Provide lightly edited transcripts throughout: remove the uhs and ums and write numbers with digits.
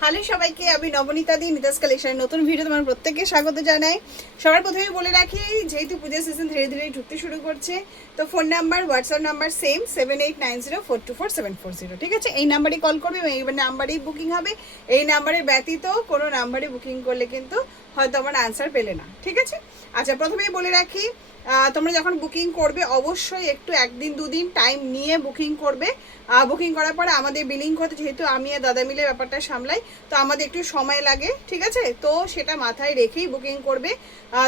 Hello সবাইকে, আমি নবনীতা দি নিতাস কালেকশনের নতুন ভিডিও তোমার প্রত্যেককে স্বাগত জানাই। সবার প্রথমে বলে রাখি, যেহেতু পুজোর সিজন ধীরে ধীরে ঢুকতে শুরু করছে, তো phone number WhatsApp number same 7890424740। ঠিক আছে, এই নাম্বারে কল করবে এবং এই নাম্বারেই বুকিং হবে। এই নাম্বারে ব্যতীত কোনো নাম্বারে বুকিং করলে কিন্তু হয়তো আমার আনসার পেলে না। ঠিক আছে, আচ্ছা প্রথমেই বলে রাখি, তোমরা যখন বুকিং করবে অবশ্যই একটু একদিন দুদিন টাইম নিয়ে বুকিং করবে। বুকিং করার পরে আমাদের বিলিং করতে, যেহেতু আমি আর দাদা মিলে ব্যাপারটা সামলাই, তো আমাদের একটু সময় লাগে। ঠিক আছে, তো সেটা মাথায় রেখেই বুকিং করবে।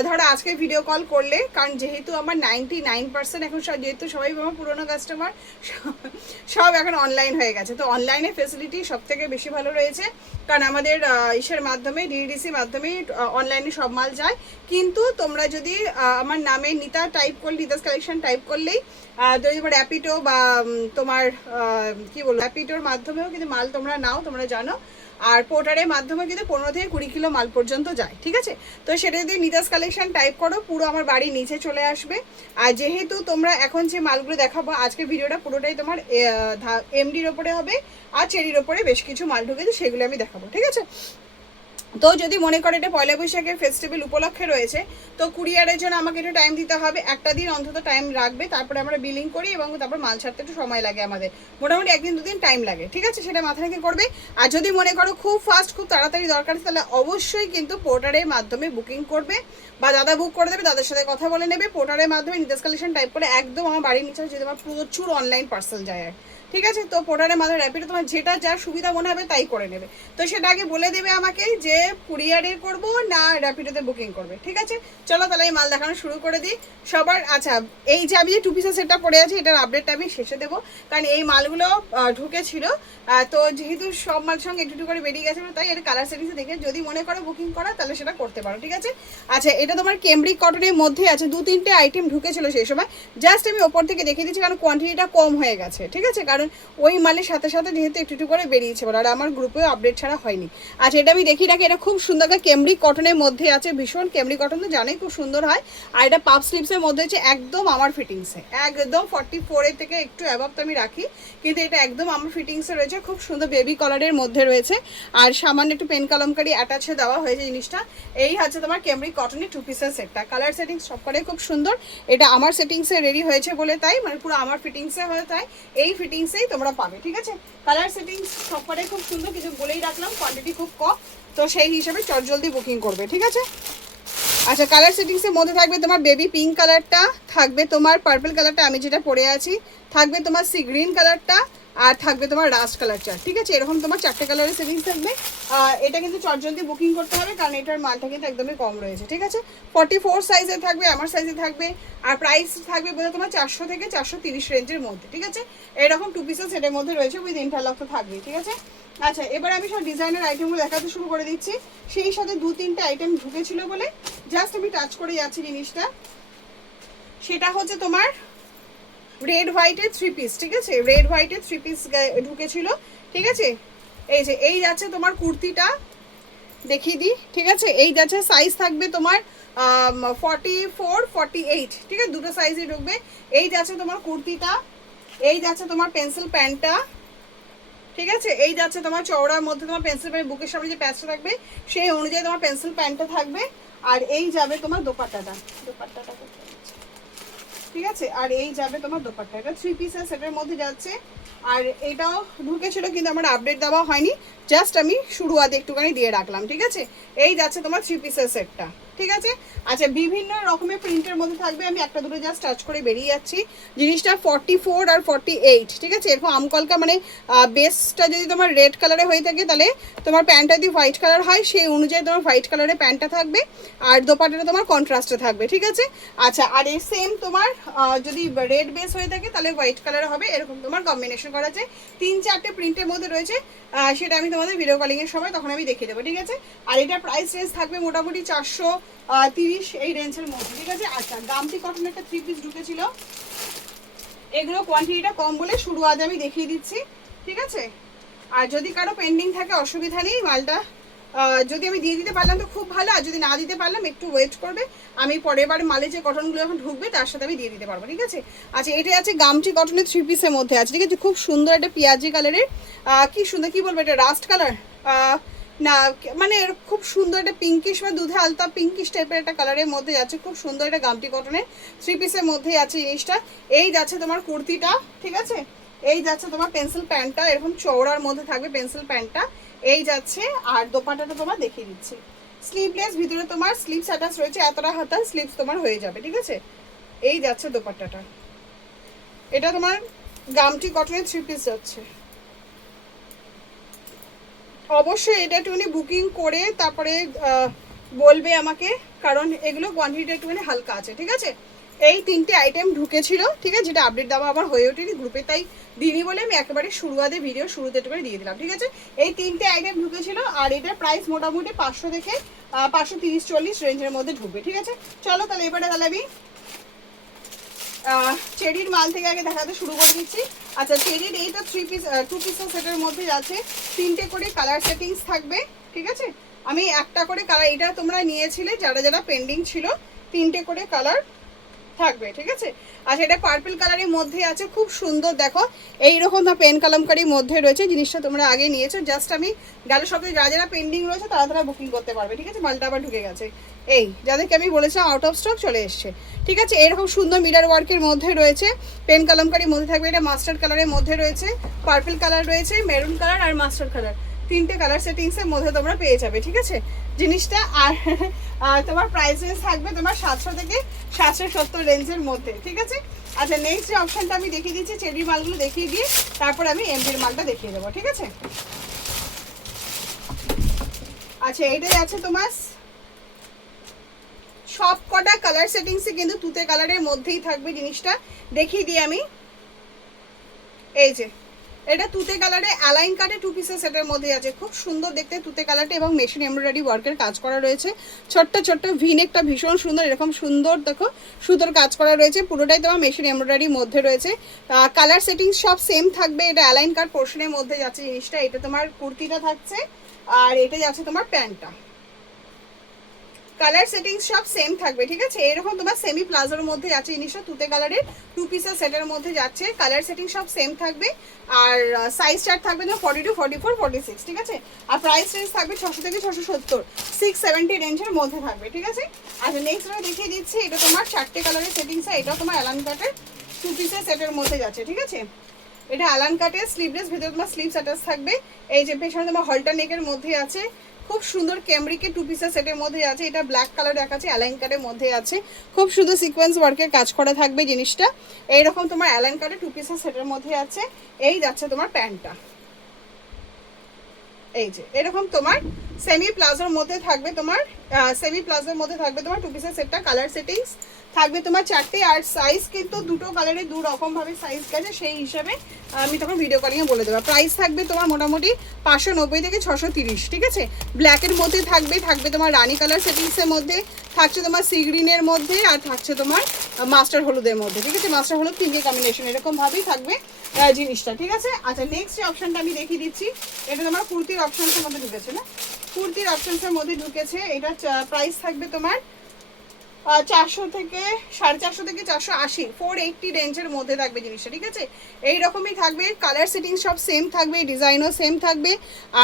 ধরো আজকে ভিডিও কল করলে, কারণ যেহেতু আমার 99% এখন যেহেতু সবাই আমার পুরোনো কাস্টমার, সব এখন অনলাইন হয়ে গেছে, তো অনলাইনে ফেসিলিটি সব থেকে বেশি ভালো রয়েছে। কারণ আমাদের ইসের মাধ্যমে, ডিডিসির মাধ্যমে অনলাইনে সব মাল যায়। কিন্তু তোমরা যদি আমার নামে নিতা টাইপ করলে, নিতাস কালেকশন টাইপ করলেই, যদি তোমার র্যাপিডো বা তোমার কি বলবো, র্যাপিডোর মাধ্যমেও কিন্তু মাল তোমরা নাও, তোমরা জানো। আর পোর্টারের মাধ্যমে কিন্তু 15 থেকে 20 কিলো মাল পর্যন্ত যায়। ঠিক আছে, তো সেটা যদি নিতাস কালেকশন টাইপ করো, পুরো আমার বাড়ির নিচে চলে আসবে। আর যেহেতু তোমরা এখন যে মালগুলো দেখাবো, আজকের ভিডিওটা পুরোটাই তোমার এমডির ওপরে হবে, আর চেরির ওপরে বেশ কিছু মাল ঢুকেছে, সেগুলো আমি দেখাবো। ঠিক আছে, তো যদি মনে করে এটা পয়লা বৈশাখের ফেস্টিভ্যাল উপলক্ষে রয়েছে, তো কুরিয়ারের জন্য আমাকে একটু টাইম দিতে হবে, একটা দিন অন্তত টাইম রাখবে। তারপরে আমরা বিলিং করি এবং তারপর মাল ছাড়তে একটু সময় লাগে আমাদের, মোটামুটি একদিন দুদিন টাইম লাগে। ঠিক আছে, সেটা মাথা রেখে করবে। আর যদি মনে করো খুব ফাস্ট, খুব তাড়াতাড়ি দরকার, তাহলে অবশ্যই কিন্তু পোর্টারের মাধ্যমে বুকিং করবে, বা দাদা বুক করে দেবে, দাদার সাথে কথা বলে নেবে। পোর্টারের মাধ্যমে নিতাস কালেকশন টাইপ করে একদম আমার বাড়ির নিচে, যদি আমার প্রচুর অনলাইন পার্সেল যায়। ঠিক আছে, তো পোর্টারের মাধ্যমে র্যাপিডো তোমার যেটা যার সুবিধা মনে হবে তাই করে নেবে। তো সেটা আগে বলে দেবে আমাকে যে কুরিয়ারে করব না র্যাপিডোতে বুকিং করবে। ঠিক আছে, চলো তাহলে এই মাল দেখানো শুরু করে দিই সবার। আচ্ছা, এই যে আমি যে টু পিসের সেটটা পড়ে আছি, এটার আপডেটটা আমি শেষে দেবো, কারণ এই মালগুলো ঢুকেছিল। তো যেহেতু সব মাল সঙ্গে একটু করে বেরিয়ে গেছিলো, তাই এটা কালার সেটিংসে দেখে যদি মনে করো বুকিং করা, তাহলে সেটা করতে পারো। ঠিক আছে, আচ্ছা এটা তোমার কেমব্রিক কটনের মধ্যে আছে, 2-3টে আইটেম ঢুকেছিল সেই সময়। জাস্ট আমি ওপর থেকে দেখিয়ে দিচ্ছি, কারণ কোয়ান্টিটিটা কম হয়ে গেছে। ঠিক আছে, কারণ ওই মালের সাথে সাথে যেহেতু একটু একটু করে বেরিয়েছে বলে, আর আমার গ্রুপেও আপডেট ছাড়া হয়নি। আচ্ছা এটা আমি দেখি রাখি, এটা খুব সুন্দর কেমব্রিক কটনের মধ্যে আছে, ভীষণ কেমব্রিক কটন তো জানোই খুব সুন্দর হয়। আর এটা পাপ স্লিপসের মধ্যে হচ্ছে একদম আমার ফিটিংসে, একদম 44 থেকে একটু অ্যাভাব তো আমি রাখি, কিন্তু এটা একদম আমার ফিটিংসে রয়েছে। খুব সুন্দর বেবি কালারের মধ্যে রয়েছে, আর সামান্য একটু পেন কলমকারি অ্যাটাচে দেওয়া হয়েছে জিনিসটা। এই হচ্ছে তোমার কেমব্রিক কটনের টু পিসের সেটটা। কালার সেটিংস সবকটাই খুব সুন্দর। এটা আমার সেটিংসে রেডি হয়েছে বলে তাই, মানে পুরো আমার ফিটিংসে হয়ে তাই এই ফিটিংসেই তোমরা পাবে। ঠিক আছে, কালার সেটিংস সবকটাই খুব সুন্দর, কিছু বলেই রাখলাম, কোয়ান্টিটি খুব কম, তো সেই হিসাবে চটজলদি বুকিং করবে। ঠিক আছে, আচ্ছা কালার সেটিংসের মধ্যে থাকবে তোমার বেবি পিঙ্ক কালারটা, থাকবে তোমার পার্পল কালারটা আমি যেটা পরে আছি, থাকবে তোমার সি গ্রিন কালারটা, আর থাকবে তোমার রাস্ট কালারটা। ঠিক আছে, এরকম তোমার 4টে কালারের সেটিংস থাকবে। এটা কিন্তু চটজলদি বুকিং করতে হবে, কারণ এটার মালটা কিন্তু একদমই কম রয়েছে। ঠিক আছে, 44 সাইজে থাকবে, আমার সাইজে থাকবে। আর প্রাইস থাকবে বোধহয় তোমার 400 থেকে 430 রেঞ্জের মধ্যে। ঠিক আছে, এরকম টু পিসের সেটের মধ্যে রয়েছে, উইথ ইন্টারলক তো থাকবে। ঠিক আছে, আচ্ছা এবার আমি সব ডিজাইনের আইটেমগুলো দেখাতে শুরু করে দিচ্ছি। সেই সাথে 2-3টে আইটেম ঢুকেছিল বলে জাস্ট আমি টাচ করে যাচ্ছি জিনিসটা। সেটা হচ্ছে তোমার রেড হোয়াইটের 3 পিস। ঠিক আছে, রেড হোয়াইটের 3 পিস ঢুকেছিল। ঠিক আছে, এই যে এই যাচ্ছে তোমার কুর্তিটা, দেখিয়ে দিই। ঠিক আছে, এই যাচ্ছে সাইজ থাকবে তোমার 44, 48। ঠিক আছে, দুটো সাইজই ঢুকবে। এই যাচ্ছে তোমার কুর্তিটা, এই যাচ্ছে তোমার পেন্সিল প্যান্টটা। ঠিক আছে, এই যাচ্ছে তোমার চওড়ার মধ্যে তোমার পেন্সিল প্যান্ট, বুকের সামনে যে প্যাচটা থাকবে সেই অনুযায়ী তোমার পেন্সিল প্যান্টটা থাকবে। আর এই যাবে তোমার দোপাট্টাটা, দোপাট্টাটা ঠিক আছে, আর এই যাবে তোমার দোপাট্টা। এটা 3 পিসের সেটের মধ্যে যাচ্ছে। আর এটাও ঢুকেছিল কিন্তু আমার আপডেট দেওয়া হয়নি, জাস্ট আমি শুরুয়াতে একটুখানি দিয়ে রাখলাম। ঠিক আছে, এই যাচ্ছে তোমার 3 পিসের সেটটা। ঠিক আছে, আচ্ছা বিভিন্ন রকমের প্রিন্টের মধ্যে থাকবে, আমি একটা দুটো জাস্ট টাচ করে বেরিয়ে যাচ্ছি। জিনিসটা 44 আর 48। ঠিক আছে, এরকম আমকলকা, মানে বেসটা যদি তোমার রেড কালারে হয়ে থাকে, তাহলে তোমার প্যান্টটা যদি হোয়াইট কালার হয় সেই অনুযায়ী তোমার হোয়াইট কালারের প্যান্টটা থাকবে, আর দোপাট্টাটা তোমার কন্ট্রাস্টে থাকবে। ঠিক আছে, আচ্ছা আর এই সেম তোমার যদি রেড বেস হয়ে থাকে তাহলে হোয়াইট কালার হবে, এরকম তোমার কম্বিনেশন করা আছে। 3-4টে প্রিন্টের মধ্যে রয়েছে, সেটা আমি তোমাদের ভিডিও কলিংয়ের সময় তখন আমি দেখিয়ে দেবো। ঠিক আছে, আর এটা প্রাইস রেঞ্জ থাকবে মোটামুটি 430 এই রেঞ্জের মধ্যে। ঠিক আছে, আচ্ছা গামটি কটনের একটা 3 পিস ঢুকেছিল, এগুলো কোয়ান্টিটিটা কম বলে শুরু আজ আমি দেখিয়ে দিচ্ছি। ঠিক আছে, আর যদি কারো পেন্ডিং থাকে অসুবিধা নেই, মালটা যদি আমি দিয়ে দিতে পারলাম তো খুব ভালো, আর যদি না দিতে পারলাম একটু ওয়েট করবে, আমি পরের বার মালে যে কটনগুলো এখন ঢুকবে তার সাথে আমি দিয়ে দিতে পারবো। ঠিক আছে, আচ্ছা এটা আছে গামটি কটনের 3 পিসের মধ্যে আছে। ঠিক আছে, খুব সুন্দর একটা পেঁয়াজি কালারের, কি সুন্দর, কি বলবো, এটা রাস্ট কালার, না মানে খুব সুন্দর একটা পিঙ্কিশ বা দুধে আলতা পিঙ্কিশ টাইপের একটা কালারের মধ্যে যাচ্ছে, খুব সুন্দর একটা গামটি কটনের 3 পিসের মধ্যে আছে জিনিসটা। এই যাচ্ছে তোমার কুর্তিটা, ঠিক আছে, এই যাচ্ছে তোমার পেন্সিল প্যান্টটা, এরকম চওড়ার মধ্যে থাকবে পেন্সিল প্যান্টটা, এই যাচ্ছে। আর দোপাট্টাটা তোমার দেখিয়ে দিচ্ছি, স্লিভলেস, ভিতরে তোমার স্লিভস অ্যাটাচ রয়েছে, এতটা হাতা স্লিভস তোমার হয়ে যাবে, ঠিক আছে। এই যাচ্ছে দোপাট্টাটা, এটা তোমার গামটি কটনের 3 পিস যাচ্ছে। অবশ্যই এটা একটুখানি বুকিং করে তারপরে বলবে আমাকে, কারণ এগুলো কোয়ান্টিটিটা একটুখানি হালকা আছে, ঠিক আছে। এই 3টে আইটেম ঢুকেছিল, ঠিক আছে, যেটা আপডেট দেওয়া আবার হয়ে ওঠেনি গ্রুপে, তাই দিনই বলে আমি একেবারে ভিডিও শুরুতে একটু করে দিয়ে দিলাম, ঠিক আছে। এই 3টে আইটেম ঢুকেছিল, আর এটার প্রাইস মোটামুটি 500 থেকে 530-40 রেঞ্জের মধ্যে ঢুকবে, ঠিক আছে। চলো তাহলে এবারে তাহলে আমি চেরির মাল থেকে আগে দেখাতে শুরু করে দিচ্ছি। আচ্ছা, চেরির এইটা 2 পিসের সেটের মধ্যে আছে, 3টে করে কালার সেটিংস থাকবে, ঠিক আছে। আমি একটা করে কালার, এটা তোমরা নিয়েছিলে যারা যারা পেন্ডিং ছিল, 3টে করে কালার থাকবে, ঠিক আছে। আচ্ছা, এটা পার্পল কালারের মধ্যে আছে, খুব সুন্দর, দেখো এইরকম না পেন কালামকারির মধ্যে রয়েছে জিনিসটা, তোমরা আগে নিয়েছো, জাস্ট আমি গেল সপ্তাহে যারা যারা পেন্ডিং রয়েছে তারা তারা বুকিং করতে পারবে, ঠিক আছে। মালটা আবার ঢুকে গেছে, এই যাদেরকে আমি বলেছিলাম আউট অফ স্টক চলে এসছে, ঠিক আছে। এরকম সুন্দর মিরর ওয়ার্কের মধ্যে রয়েছে, পেন কালামকারির মধ্যে থাকবে, এটা মাস্টার্ড কালারের মধ্যে রয়েছে, পার্পল কালার রয়েছে, মেরুন কালার আর মাস্টার্ড কালার, 3টে কালার সেটিংসের মধ্যে তোমরা পেয়ে যাবে, ঠিক আছে জিনিসটা। আর তোমার প্রাইস রেঞ্জ থাকবে তোমার 700 থেকে 770 রেঞ্জের মধ্যে, ঠিক আছে। আচ্ছা, নেক্সট যে অপশনটা আমি দেখিয়ে দিচ্ছি, চেরি মালগুলো দেখিয়ে দিয়ে তারপর আমি এমবির মালটা দেখিয়ে দেবো, ঠিক আছে। আচ্ছা, এটাই আছে তোমার সব কটা কালার সেটিংসে কিন্তু তুতে কালারের মধ্যেই থাকবে জিনিসটা, দেখিয়ে দিই আমি। এই যে এটা তুতে কালারে অ্যালাইন কাটে 2 পিসের সেটের মধ্যে আছে, খুব সুন্দর দেখতে তুতে কালারটা, এবং মেশিন এমব্রয়ডারি ওয়ার্কের কাজ করা রয়েছে, ছোট্ট ছোট্ট ভিনেকটা ভীষণ সুন্দর, এরকম সুন্দর দেখো সুতোর কাজ করা রয়েছে, পুরোটাই তোমার মেশিন এমব্রয়ডারির মধ্যে রয়েছে। কালার সেটিংস সব সেম থাকবে, এটা অ্যালাইন কাট পোর্শনের মধ্যে যাচ্ছে জিনিসটা, এটা তোমার কুর্তিটা থাকছে, আর এটা যাচ্ছে তোমার প্যান্টটা। কালার সেটিংস সব সেম থাকবে, ঠিক আছে। এরকম তোমার সেমি প্লাজোর মধ্যে যাচ্ছে জিনিসটা, তুতে কালারের 2 পিসের সেটের মধ্যে যাচ্ছে, কালার সেটিং সব সেম থাকবে, আর সাইজ চার্ট থাকবে না 42, 44, 46, ঠিক আছে। আর প্রাইস রেঞ্জ থাকবে 600 থেকে 670, 670 রেঞ্জের মধ্যে থাকবে, ঠিক আছে। আচ্ছা, নেক্সট আমরা দেখিয়ে দিচ্ছি, এটা তোমার 4টে কালারের সেটিংস, এটাও তোমার অ্যালান কাটের 2 পিসের সেটের মধ্যে যাচ্ছে, ঠিক আছে। এটা অ্যালান কাটের স্লিভলেস, ভিতরে তোমার স্লিভস অ্যাটাচ থাকবে, এই যে পেছনে তোমার হলটা নেকের মধ্যে আছে, খুব সুন্দর ক্যামরিকে 2 পিসের সেটের মধ্যে আছে, এটা ব্ল্যাক কালার দেখাচ্ছে, অ্যালাইন কাটের মধ্যে আছে, খুব সুন্দর সিকোয়েন্স ওয়ার্কের কাজ করা থাকবে জিনিসটা। এইরকম তোমার অ্যালাইন কাটে 2 পিসের সেটের মধ্যে আছে, এই যাচ্ছে তোমার প্যান্টটা, এই যে এরকম তোমার সেমি প্লাজোর মধ্যে থাকবে, তোমার সেমি প্লাজোর মধ্যে থাকবে তোমার 2 পিসের সেটটা, কালার সেটিংস থাকবে তোমার 4টে, আর সাইজ কিন্তু দুটো কালারে 2 রকম ভাবে সাইজ গেছে, সেই হিসাবে আমি তখন ভিডিও কলিংয়ে বলে দেবো। প্রাইস থাকবে তোমার মোটামুটি 590 থেকে 630, ঠিক আছে। ব্ল্যাকের মধ্যে থাকবে তোমার রানি কালার সেটিংসের মধ্যে, থাকছে তোমার সি গ্রিনের মধ্যে, আর থাকছে তোমার মাস্টার হলুদের মধ্যে, ঠিক আছে। মাস্টার হলুদ 3টে কম্বিনেশন এরকম ভাবেই থাকবে জিনিসটা, ঠিক আছে। আচ্ছা, নেক্সট যে অপশনটা আমি দেখিয়ে দিচ্ছি, এটা তোমার কুর্তির অপশনসের মধ্যে ঢুকেছে না, কুর্তির অপশনসের মধ্যে ঢুকেছে, এটা প্রাইস থাকবে তোমার 400 থেকে 450 থেকে 480, 480 রেঞ্জের মধ্যে থাকবে জিনিসটা, ঠিক আছে। এইরকমই থাকবে, কালার সেটিং সব সেম থাকবে, ডিজাইনও সেম থাকবে,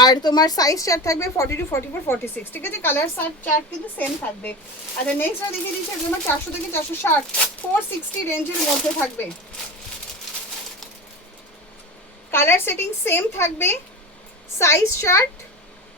আর তোমার সাইজ চার্ট থাকবে 42, 44, 46, ঠিক আছে। কালার চার্ট কিন্তু সেম থাকবে। আচ্ছা, নেক্সট দেখিয়ে দিচ্ছি, তোমার 400 থেকে 460, 460 রেঞ্জের মধ্যে থাকবে, কালার সেটিং সেম থাকবে, সাইজ চার্ট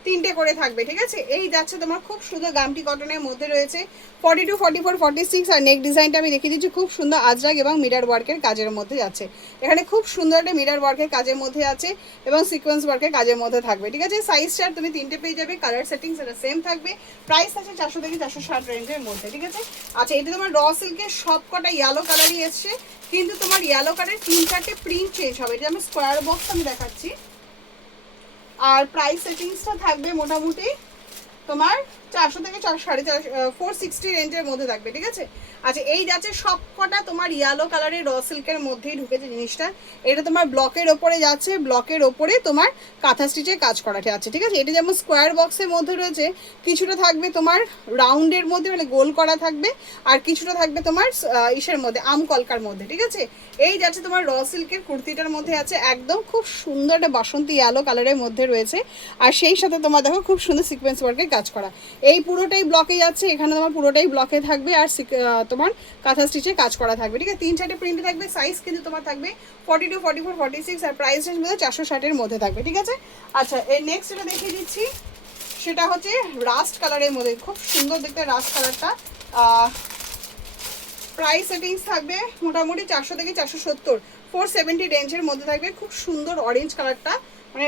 3টে করে থাকবে, ঠিক আছে। এই যাচ্ছে তোমার খুব সুন্দর গামটি কটনের মধ্যে রয়েছে, 42, 44, 46, আর নেক ডিজাইনটা আমি দেখিয়ে দিচ্ছি, খুব সুন্দর আজরাক এবং মিরার ওয়ার্কের কাজের মধ্যে যাচ্ছে, এখানে খুব সুন্দর একটা মিরার ওয়ার্কের কাজের মধ্যে আছে, এবং সিকোয়েন্স ওয়ার্কের কাজের মধ্যে থাকবে, ঠিক আছে। সাইজ চার্ট তুমি 3টে পেয়ে যাবে, কালার সেটিং সেটা সেম থাকবে, প্রাইস আছে 400 থেকে 460 রেঞ্জের মধ্যে, ঠিক আছে। আচ্ছা, এটা তোমার র সিল্কের সব কটা ইয়েলো কালারই এসছে, কিন্তু তোমার ইয়েলো কালারের 3-4টে প্রিন্ট চেঞ্জ হবে, এটা আমি স্কোয়ার বক্স আমি দেখাচ্ছি। আর প্রাইস সেটিংসটা থাকবে মোটামুটি তোমার 400 থেকে 460 রেঞ্জের মধ্যে থাকবে, ঠিক আছে। আচ্ছা এই যাচ্ছে সব কটা তোমার ইয়েলো কালারের র সিল্কের মধ্যেই ঢুকেছে জিনিসটা। এটা তোমার ব্লকের ওপরে যাচ্ছে, ব্লকের ওপরে তোমার কাঁথা স্টিচের কাজ করাটা আছে, ঠিক আছে। এটা যেমন স্কোয়ার বক্সের মধ্যে রয়েছে, কিছুটা থাকবে তোমার রাউন্ডের মধ্যে মানে গোল করা থাকবে, আর কিছুটা থাকবে তোমার ইসের মধ্যে আম কলকার মধ্যে, ঠিক আছে। এই যাচ্ছে তোমার র সিল্কের কুর্তিটার মধ্যে আছে একদম খুব সুন্দর একটা বাসন্তী ইয়েলো কালারের মধ্যে রয়েছে, আর সেই সাথে তোমার দেখো খুব সুন্দর সিকোয়েন্স ওয়ার্কের কাজ করা। এই পুরোটাই ব্লকে যাচ্ছে, এখানে তোমার পুরোটাই ব্লকে থাকবে, আর তোমার কাঁথা স্টিচে কাজ করা থাকবে, ঠিক আছে। 3-4টে প্রিন্ট থাকবে, সাইজ কিন্তু তোমার থাকবে 42, 44, 46, আর প্রাইস রেঞ্জ মধ্যে 460-এর মধ্যে থাকবে, ঠিক আছে। আচ্ছা এর নেক্সট যেটা দেখিয়ে দিচ্ছি সেটা হচ্ছে রাস্ট কালারের মধ্যে, খুব সুন্দর দেখতে রাস্ট কালারটা। প্রাইস সেটিংস থাকবে মোটামুটি 400 থেকে 470, 470 রেঞ্জের মধ্যে থাকবে। খুব সুন্দর অরেঞ্জ কালারটা, মানে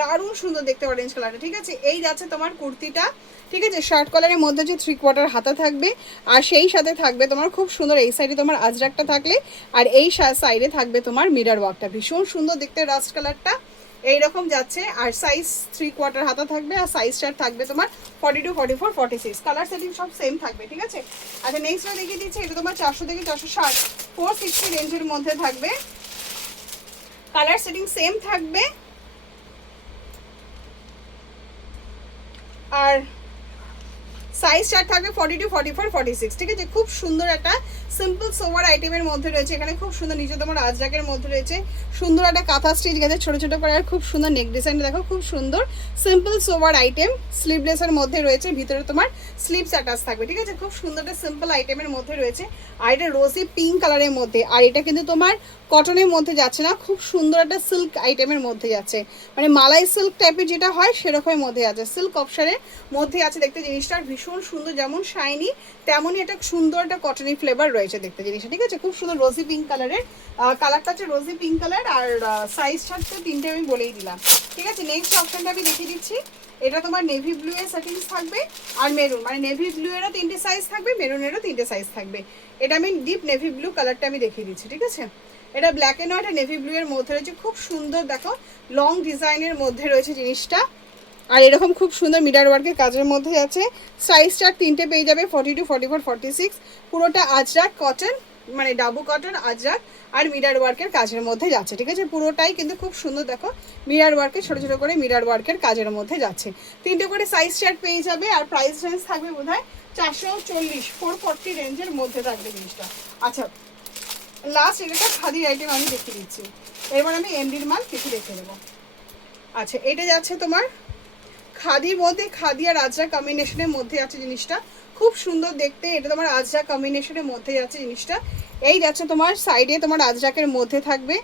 দারুণ সুন্দর দেখতে অরেঞ্জ কালারটা, ঠিক আছে। এই যাচ্ছে তোমার কুর্তিটা, ঠিক আছে। শার্ট কলারের মধ্যে যে 3/4 হাতা থাকবে, আর সেই সাথে থাকবে তোমার খুব সুন্দর এই সাইডে তোমার আজরাকটা থাকলে, আর এই সাইডে থাকবে তোমার মিরর ওয়ার্কটা, ভীষণ সুন্দর দেখতে রাস্ট কালারটা এইরকম যাচ্ছে। আর সাইজ 3/4 হাতা থাকবে, আর সাইজ চার্ট থাকবে তোমার 42, 44, 46। কালার সেটিং সব সেম থাকবে, ঠিক আছে। আচ্ছা নেক্সটটা দেখিয়ে দিচ্ছি, এটা তোমার 400 থেকে 460, 460 রেঞ্জের মধ্যে থাকবে। কালার সেটিং সেম থাকবে, আর সাইজ চার্ট থাকবে 42, 44, 46, ঠিক আছে। খুব সুন্দর একটা সিম্পল সোভার আইটেমের মধ্যে রয়েছে, এখানে খুব সুন্দর নিচে তোমার আজরাকের মধ্যে রয়েছে সুন্দর একটা কাঁথা স্টিচ গেছে ছোট ছোট করে, আর খুব সুন্দর নেক ডিজাইনটা দেখো, খুব সুন্দর সিম্পল সোভার আইটেম। স্লিভলেসের মধ্যে রয়েছে, ভিতরে তোমার স্লিভস অ্যাটাচ থাকবে, ঠিক আছে। খুব সুন্দর একটা সিম্পল আইটেমের মধ্যে রয়েছে, আর এটা রোজি পিঙ্ক কালারের মধ্যে, আর এটা কিন্তু তোমার কটনের মধ্যে যাচ্ছে না, খুব সুন্দর একটা সিল্ক আইটেমের মধ্যে যাচ্ছে, মানে মালাই সিল্ক টাইপের যেটা হয় সেরকমের মধ্যে আছে, সিল্ক অপশনের মধ্যে আছে দেখতে জিনিসটা। ভীষণ সুন্দর, যেমন শাইনি তেমনই একটা সুন্দর একটা কটনি ফ্লেভার রয়েছে দেখতে জিনিসটা, ঠিক আছে। খুব সুন্দর রোজি পিঙ্ক কালারের, কালারটা হচ্ছে রোজি পিঙ্ক কালার, আর সাইজ ছাড়তে 3টে আমি বলেই দিলাম, ঠিক আছে। নেক্সট অপশনটা আমি দেখিয়ে দিচ্ছি, এটা তোমার নেভি ব্লু এর সেটিংস থাকবে, আর মেরুন, মানে নেভি ব্লু এরও 3টে সাইজ থাকবে, মেরুনেরও 3টে সাইজ থাকবে। এটা আমি ডিপ নেভি ব্লু কালারটা আমি দেখিয়ে দিচ্ছি, ঠিক আছে। এটা ব্ল্যাক এন্ড হোয়াইট আর নেভি ব্লু এর মধ্যে রয়েছে, খুব সুন্দর দেখো লং ডিজাইনের মধ্যে রয়েছে জিনিসটা, আর এরকম খুব সুন্দর মিডার ওয়ার্কের কাজের মধ্যে আছে। সাইজ চার্ট 3টে পেয়ে যাবে, 42, 44, 46। পুরোটা আজরাক কটন, মানে ডাবু কটন আজরাক আর মিডার ওয়ার্কের কাজের মধ্যে যাচ্ছে, ঠিক আছে। পুরোটাই কিন্তু খুব সুন্দর দেখো মিডার ওয়ার্কের ছোট ছোট করে মিডার ওয়ার্কের কাজের মধ্যে যাচ্ছে। 3টে করে সাইজ চার্ট পেয়ে যাবে, আর প্রাইস রেঞ্জ থাকবে বোধহয় 440, 440 রেঞ্জের মধ্যে থাকবে জিনিসটা। আচ্ছা লাস্ট এটা খাদির আইটেম আমি দেখিয়ে দিচ্ছি, এবার আমি এমডির মাল কিছু দেখে দেবো। আচ্ছা এটা যাচ্ছে তোমার খাদির মধ্যে, খাদি আর আজরা কম্বিনেশনের মধ্যে আছে জিনিসটা, খুব সুন্দর দেখতে। এটা তোমার আজরা কম্বিনেশনের মধ্যে যাচ্ছে জিনিসটা। এই যাচ্ছে তোমার সাইডে তোমার আজরাকের মধ্যে থাকবে,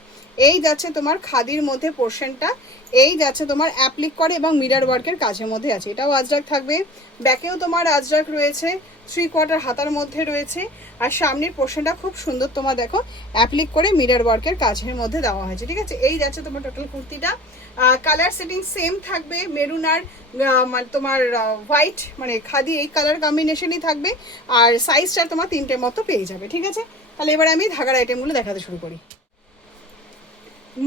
এই যাচ্ছে তোমার খাদির মধ্যে পোর্শনটা, এই যাচ্ছে তোমার অ্যাপ্লিক করে এবং মিরর ওয়ার্কের কাজের মধ্যে আছে, এটাও আজরাক থাকবে। ব্যাকেও তোমার আজরাক রয়েছে, 3/4 হাতার মধ্যে রয়েছে, আর সামনের পোর্শনটা খুব সুন্দর তোমার দেখো অ্যাপ্লিক করে মিরর ওয়ার্কের কাজের মধ্যে দেওয়া হয়েছে, ঠিক আছে। এই যাচ্ছে তোমার টোটাল কুর্তিটা। কালার সেটিং সেম থাকবে, মেরুন আর তোমার হোয়াইট মানে খাদি এই কালার কম্বিনেশনই থাকবে, আর সাইজটা তোমার 3টে মতো পেয়ে যাবে, ঠিক আছে। তাহলে এবার আমি ধাগার আইটেমগুলো দেখাতে শুরু করি।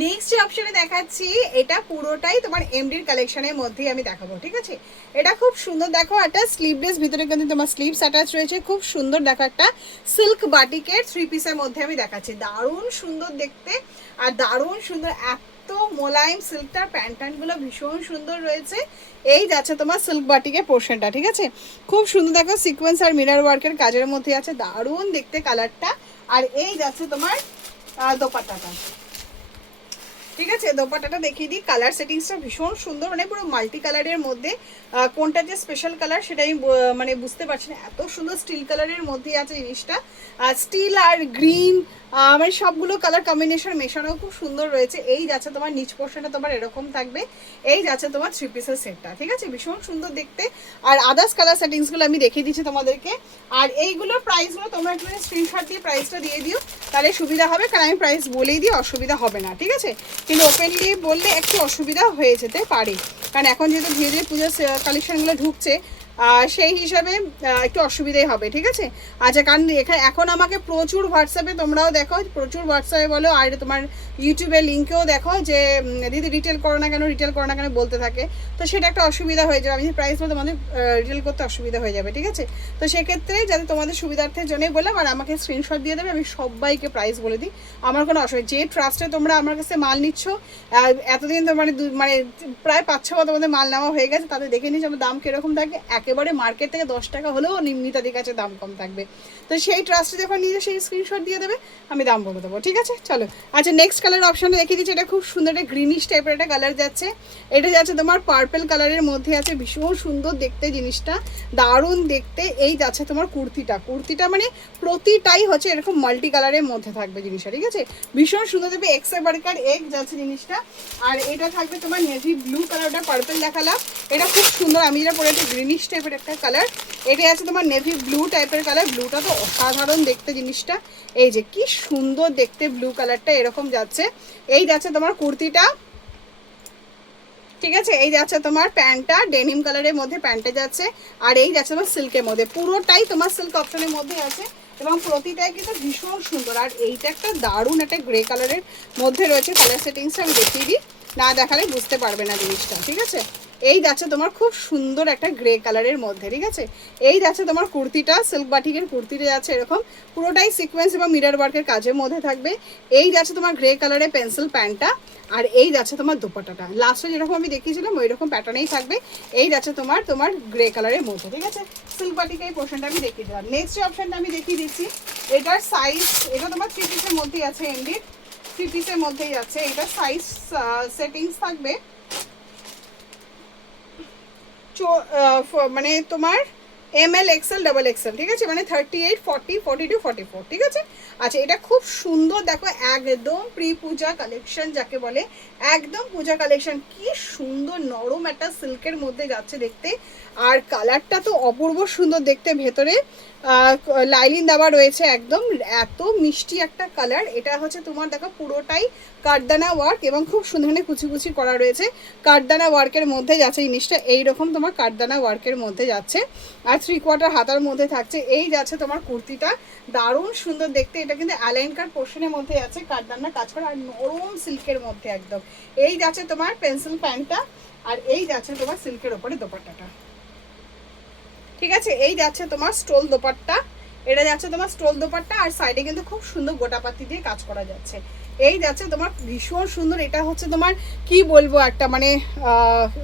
নেক্সট যে অপশনে দেখাচ্ছি এটা পুরোটাই তোমার এমডির কালেকশনের মধ্যেই আমি দেখাবো, ঠিক আছে। এটা খুব সুন্দর দেখো, একটা স্লিভলেস, ভিতরে কিন্তু তোমার স্লিভস অ্যাটাচ রয়েছে, খুব সুন্দর দেখো একটা সিল্ক বাটিকের 3 পিসের মধ্যে আমি দেখাচ্ছি, দারুণ সুন্দর দেখতে আর দারুণ সুন্দর, এত মোলায়েম সিল্কটার প্যান্টগুলো ভীষণ সুন্দর রয়েছে। এই যাচ্ছে তোমার সিল্ক বাটিকের পোর্শনটা, ঠিক আছে। খুব সুন্দর দেখো সিকোয়েন্স আর মিরর ওয়ার্কের কাজের মধ্যে আছে, দারুণ দেখতে কালারটা। আর এই যাচ্ছে তোমার দোপাট্টাটা, ঠিক আছে। দোপাট্টাটা দেখিয়ে দিই, কালার সেটিংসটা ভীষণ সুন্দর, মানে পুরো মাল্টি কালারের মধ্যে, কোনটা যে স্পেশাল কালার সেটা আমি মানে বুঝতে পারছি না, এত সুন্দর স্টিল কালারের মধ্যেই আছে জিনিসটা। স্টিল আর গ্রিন মানে সবগুলো কালার কম্বিনেশন মেশানো খুব সুন্দর রয়েছে। এই যাচ্ছে তোমার নিচ পোর্শনটা তোমার এরকম থাকবে, এই যাচ্ছে তোমার 3 পিসের সেটটা, ঠিক আছে। ভীষণ সুন্দর দেখতে, আর আদার্স কালার সেটিংসগুলো আমি দেখিয়ে দিচ্ছি তোমাদেরকে। আর এইগুলোর প্রাইসগুলো তোমরা একটু স্ক্রিনশট দিয়ে প্রাইসটা দিয়ে দিও, তাহলে সুবিধা হবে, কারণ আমি প্রাইস বলেই দিই, অসুবিধা হবে না, ঠিক আছে। কিন্তু ওপেনলি বললে একটু অসুবিধা হয়ে যেতে পারে, কারণ এখন যেহেতু ধীরে ধীরে পূজার কালেকশনগুলো ঢুকছে, সেই হিসাবে একটু অসুবিধাই হবে, ঠিক আছে। আচ্ছা, কারণ এখন আমাকে প্রচুর হোয়াটসঅ্যাপে, তোমরাও দেখো প্রচুর হোয়াটসঅ্যাপে বলো, আর তোমার ইউটিউবের লিঙ্কেও দেখো যে দিদি রিটেল করো না কেন, রিটেল করো না কেন বলতে থাকে। তো সেটা একটা অসুবিধা হয়ে যাবে, আমি প্রাইস বলতে তোমাদের রিটেল করতে অসুবিধা হয়ে যাবে, ঠিক আছে। তো সেক্ষেত্রে যাতে তোমাদের সুবিধার্থের জন্যই বললাম, আর আমাকে স্ক্রিনশট দিয়ে দেবে, আমি সবাইকে প্রাইস বলে দিই, আমার কোনো অসুবিধা। যে ট্রাস্টে তোমরা আমার কাছে মাল নিচ্ছ, এতদিন তো মানে প্রায় 5-6 বার তোমাদের মাল নেওয়া হয়ে গেছে, তাদের দেখে নিচ্ছি আমার দাম কীরকম থাকে, একেবারে মার্কেট থেকে 10 টাকা হলেও নিম্নিতাদের কাছে দাম কম থাকবে। তো সেই ট্রাস্টে যখন নিজে সেই স্ক্রিনশট দিয়ে দেবে, আমি দাম বলে দেবো, ঠিক আছে। চলো, আচ্ছা নেক্সট কালার অপশানটা দেখিয়ে দিচ্ছি। এটা খুব সুন্দর একটা গ্রিনিশ টাইপের একটা কালার যাচ্ছে, এটা যাচ্ছে তোমার পার্পল কালারের মধ্যে আছে, ভীষণ সুন্দর দেখতে জিনিসটা, দারুণ দেখতে। এই যাচ্ছে তোমার কুর্তিটা মানে প্রতিটাই হচ্ছে এরকম মাল্টি কালারের মধ্যে থাকবে জিনিসটা, ঠিক আছে, ভীষণ সুন্দর দেখবে। এক্স বার্কার এগ যাচ্ছে জিনিসটা, আর এটা থাকবে তোমার নেভি ব্লু কালারটা, পার্পল দেখালাম, এটা খুব সুন্দর। আমি যেটা পরে একটা গ্রিনিশ টাইপের একটা কালার, এটা আছে তোমার নেভি ব্লু টাইপের কালার, ব্লুটা তো অসাধারণ দেখতে জিনিসটা, এই যে কি সুন্দর দেখতে ব্লু কালারটা এরকম যাচ্ছে। এই যাচ্ছে তোমার কুর্তিটা, ঠিক আছে। এই যাচ্ছে তোমার প্যান্টটা, ডেনিম কালারের মধ্যে প্যান্টে যাচ্ছে, আর এই যাচ্ছে তোমার সিল্কের মধ্যে, পুরোটাই তোমার সিল্ক অপশনের মধ্যে আছে, এবং প্রতিটাই কিন্তু ভীষণ সুন্দর। আর এইটা একটা দারুণ একটা গ্রে কালারের মধ্যে রয়েছে, কালার সেটিংসটা আমি দেখিয়ে দিই, না দেখালে বুঝতে পারবে না জিনিসটা, ঠিক আছে। এই যাচ্ছে তোমার খুব সুন্দর একটা গ্রে কালারের মধ্যে, ঠিক আছে। এই যাচ্ছে তোমার কুর্তিটা, সিল্ক বাটিকের কুর্তিটা যাচ্ছে এরকম, পুরোটাই সিকোয়েন্স এবং মিরর ওয়ার্কের কাজের মধ্যে থাকবে। এই যাচ্ছে তোমার গ্রে কালারের পেন্সিল প্যান্টটা, আর এই যাচ্ছে তোমার দুপাট্টাটা, লাস্টে যেরকম আমি দেখিয়েছিলাম ওই রকম প্যাটার্নেই থাকবে। এই যাচ্ছে তোমার গ্রে কালারের মধ্যে, ঠিক আছে। সিল্ক বাটিকের এই পোর্শনটা আমি দেখিয়ে দিলাম। নেক্সট যে অপশনটা আমি দেখিয়ে দিচ্ছি, এটার সাইজ, এটা তোমার 3 পিসের মধ্যেই আছে, এন্ডিড 3 পিসের মধ্যেই আছে। এটার সাইজ সেটিংস থাকবে মানে তোমার ML XL XXL, ঠিক আছে, মানে 38, 40, 42, 44, ঠিক আছে। আচ্ছা, এটা খুব সুন্দর দেখো, একদম প্রি পূজা কালেকশন যাকে বলে, একদম পূজা কালেকশন, কি সুন্দর নরম একটা সিল্কের মধ্যে যাচ্ছে দেখতে, আর কালারটা তো অপূর্ব সুন্দর দেখতে, ভেতরে লাইলিন দেওয়া রয়েছে, একদম এত মিষ্টি একটা কালার। এটা হচ্ছে তোমার দেখো পুরোটাই কাঠদানা ওয়ার্ক, এবং খুব সুন্দর কুচি কুচি করা রয়েছে, কাঠদানা ওয়ার্কের মধ্যে যাচ্ছে জিনিসটা, এইরকম তোমার কাঠদানা ওয়ার্কের মধ্যে যাচ্ছে, আর 3/4 হাতার মধ্যে থাকছে। এই যাচ্ছে তোমার কুর্তিটা, দারুণ সুন্দর দেখতে, এটা কিন্তু অ্যালাইন কাট পোর্শনের মধ্যে আছে, কাঠদানা কাজ করা, আর নরম সিল্কের মধ্যে একদম। এই যাচ্ছে তোমার পেন্সিল প্যান্টটা, আর এই যাচ্ছে তোমার সিল্কের ওপরে দোপাট্টাটা, ঠিক আছে। এই যাচ্ছে তোমার স্টোল দোপাট্টা, এটা যাচ্ছে তোমার স্টোল দোপাট্টা, আর সাইডে কিন্তু খুব সুন্দর গোটাপাতি দিয়ে কাজ করা যাচ্ছে। এই যাচ্ছে তোমার ভীষণ সুন্দর, এটা হচ্ছে তোমার কি বলবো একটা মানে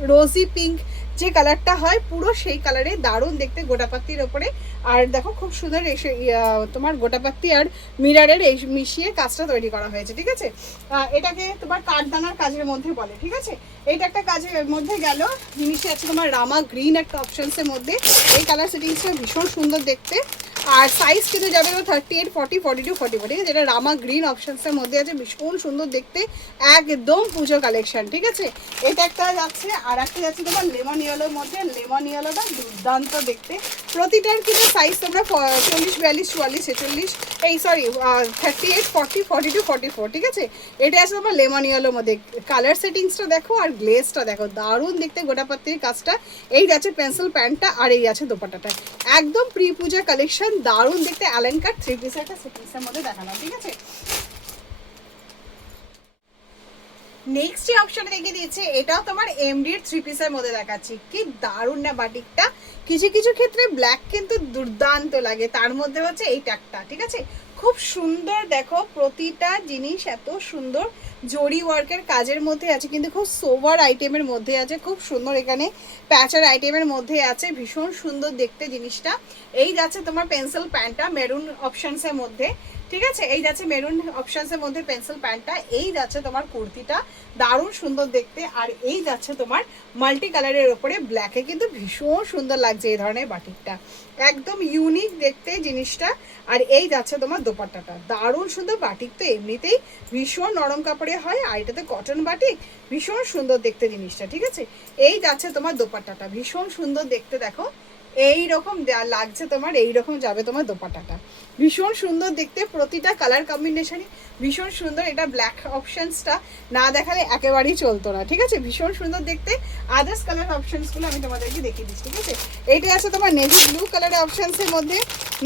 রোজি পিঙ্ক যে কালারটা হয়, পুরো সেই কালারে, দারুণ দেখতে গোটাপাত্তির ওপরে। আর দেখো খুব সুন্দর তোমার গোটাপাত্তি আর মিরারের এই মিশিয়ে কাজটা তৈরি করা হয়েছে, ঠিক আছে। এটাকে তোমার কাঠদানার কাজের মধ্যে বলে, ঠিক আছে। এইটা একটা কাজের মধ্যে গেল। জিনিসটা আছে তোমার রামা গ্রিন একটা অপশনসের মধ্যে, এই কালার সেটিংসটা ভীষণ সুন্দর দেখতে, আর সাইজ কিন্তু যাবে 38, 40, 42, 44, ঠিক আছে। যেটা রামা গ্রিন অপশনসের মধ্যে আছে, ভীষণ সুন্দর দেখতে, একদম পুজো কালেকশন, ঠিক আছে। এটা একটা যাচ্ছে, আর একটা যাচ্ছে তোমার লেমন ইয়েলোর মধ্যে, লেমন ইয়েলোটা দুর্দান্ত দেখতে। প্রতিটার কিন্তু সাইজ তোমরা 40, 42, 44, 46, এই সরি 38, 40, 42, 44, ঠিক আছে। এটা আছে তোমার লেমন ইয়েলোর মধ্যে, কালার সেটিংসটা দেখো আর গ্লেজটা দেখো, দারুণ দেখতে গোটাপাত্তির কাজটা। এই যাচ্ছে পেন্সিল প্যান্টটা, আর এই আছে দোপাট্টাটা, একদম প্রি পূজা কালেকশন, দারুণ দেখতে, অ্যালাইন কাট 3 পিসের একটা সেটিংসের মধ্যে দেখালাম, ঠিক আছে। নেক্সট যে অপশন দেখিয়ে দিয়েছে, এটাও তোমার এমডির 3 পিসের মধ্যে দেখাচ্ছি, কি দারুণ না বাটিকটা। কিছু কিছু ক্ষেত্রে ব্ল্যাক কিন্তু দুর্দান্ত লাগে, তার মধ্যে হচ্ছে এই ট্যাগটা, ঠিক আছে, খুব সুন্দর দেখো, প্রতিটা জিনিস এত সুন্দর জরি ওয়ার্কের কাজের মধ্যে আছে, কিন্তু খুব সোভার আইটেমের মধ্যে আছে, খুব সুন্দর এখানে প্যাচার আইটেমের মধ্যে আছে, ভীষণ সুন্দর দেখতে জিনিসটা। এই যাচ্ছে তোমার পেন্সিল প্যান্টটা মেরুন অপশনসের মধ্যে, ঠিক আছে। এই যাচ্ছে মেরুন অপশনসের মধ্যে পেন্সিল প্যান্টটা, এই যাচ্ছে তোমার কুর্তিটা, দারুণ সুন্দর দেখতে, আর এই যাচ্ছে তোমার মাল্টি কালারের ওপরে ব্ল্যাকে, কিন্তু ভীষণ সুন্দর লাগছে এই ধরনের বাটিকটা, একদম ইউনিক দেখতে জিনিসটা। আর এই যাচ্ছে তোমার দোপাট্টাটা, দারুণ সুন্দর, বাটিক তো এমনিতেই ভীষণ নরম কাপড়ে হয়, আর এটাতে কটন বাটিক, ভীষণ সুন্দর দেখতে জিনিসটা, ঠিক আছে। এই যাচ্ছে তোমার দোপাট্টাটা, ভীষণ সুন্দর দেখতে, দেখো এই রকম লাগছে তোমার, এই রকম যাবে তোমার দোপাট্টাটা, ভীষণ সুন্দর দেখতে, প্রতিটা কালার কম্বিনেশনই ভীষণ সুন্দর। এটা ব্ল্যাক অপশনসটা না দেখালে একেবারেই চলতো না, ঠিক আছে? ভীষণ সুন্দর দেখতে। আদার্স কালার অপশনসগুলো আমি তোমাদেরকে দেখিয়ে দিচ্ছি, ঠিক আছে? এইটা আছে তোমার নেভি ব্লু কালারের অপশনসের মধ্যে।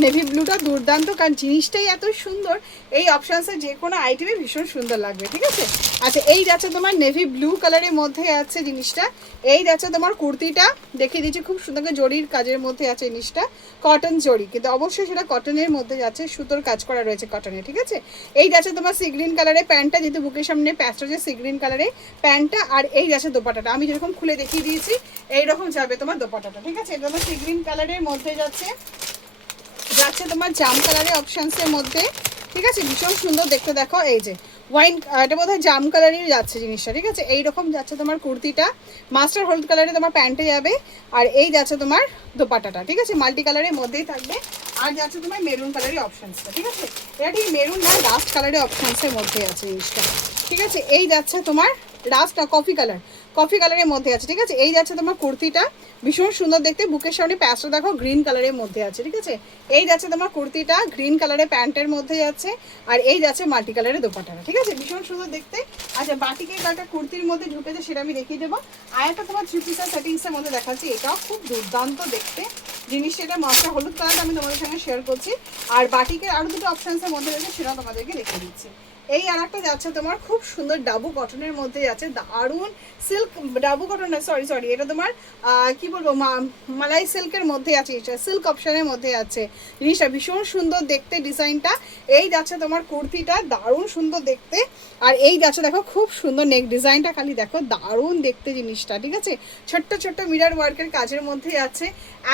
নেভি ব্লুটা দুর্দান্ত, কারণ জিনিসটাই এত সুন্দর, এই অপশনসের যে কোনো আইটেমে ভীষণ সুন্দর লাগবে, ঠিক আছে? আচ্ছা, এই যাচ্ছে তোমার নেভি ব্লু কালারের মধ্যে আছে জিনিসটা। এই যাচ্ছে তোমার কুর্তিটা দেখিয়ে দিচ্ছি, খুব সুন্দর করে জরির কাজের মধ্যে আছে জিনিসটা, কটন জরি, কিন্তু অবশ্যই সেটা কটনের মধ্যে যাচ্ছে, সুতোর কাজ করা রয়েছে কটনে, ঠিক আছে? এই যাচ্ছে তোমার সি গ্রিন কালারের প্যান্টটা, যেহেতু বুকের সামনে প্যাচ রয়েছে, সি গ্রিন কালারের প্যান্টটা। আর এই যাচ্ছে দোপাটাটা, আমি যেরকম খুলে দেখিয়ে দিয়েছি এইরকম যাবে তোমার দোপাটাটা, ঠিক আছে? এটা তোমার সি গ্রিন কালারের মধ্যে যাচ্ছে তোমার জাম কালারের অপশানসের মধ্যে, ঠিক আছে? ভীষণ সুন্দর দেখতে, দেখো এই যে ওয়াইন, এটা বোধ হয় জাম কালারই যাচ্ছে জিনিসটা, ঠিক আছে? এইরকম যাচ্ছে তোমার কুর্তিটা, মাস্টার হলুদ কালারে তোমার প্যান্টে যাবে। আর এই যাচ্ছে তোমার দোপাটাটা, ঠিক আছে? মাল্টি কালারের মধ্যেই থাকবে। আর যাচ্ছে তোমার মেরুন কালারের অপশানসটা, ঠিক আছে? এটা ঠিক মেরুন না, রাস্ট কালারের অপশানসের মধ্যে আছে জিনিসটা, ঠিক আছে? এই যাচ্ছে তোমার রাস্ট কফি কালারের মধ্যে আছে, ঠিক আছে? এই যাচ্ছে তোমার কুর্তিটা, ভীষণ সুন্দর দেখতে, বুকের সামনে প্যাচটা দেখো গ্রিন কালারের মধ্যে আছে, ঠিক আছে? এই যাচ্ছে তোমার কুর্তিটা গ্রিন কালারের প্যান্টের মধ্যে যাচ্ছে। আর এই যাচ্ছে মাল্টি কালারের দোপাটাটা, ঠিক আছে? ভীষণ সুন্দর দেখতে। আচ্ছা, বাটিকের কাটা কুর্তির মধ্যে ঢুকেছে, সেটা আমি দেখিয়ে দেবো। আর একটা তোমার থ্রি পিসের সেটিংসের মধ্যে দেখাচ্ছি, এটাও খুব দুর্দান্ত দেখতে জিনিসটা। এটা মাস্টার হলুদ কালারটা আমি তোমাদের সঙ্গে শেয়ার করছি। আর বাটিকের আরও দুটো অপশানসের মধ্যে রয়েছে, সেটাও তোমাদেরকে দেখিয়ে দিচ্ছি। এই আর একটা যাচ্ছে তোমার খুব সুন্দর ডাবু কটনের মধ্যে যাচ্ছে, দারুণ সিল্ক, ডাবু কটন না, সরি, এটা তোমার কি বলবো, মালাই সিল্কের মধ্যে আছে, এটা সিল্ক অপশনের মধ্যে আছে জিনিসটা, ভীষণ সুন্দর দেখতে ডিজাইনটা। এই যাচ্ছে তোমার কুর্তিটা, দারুণ সুন্দর দেখতে। আর এই যাচ্ছে দেখো খুব সুন্দর নেক ডিজাইনটা, খালি দেখো দারুণ দেখতে জিনিসটা, ঠিক আছে? ছোট্ট ছোট্ট মিরর ওয়ার্কের কাজের মধ্যে আছে,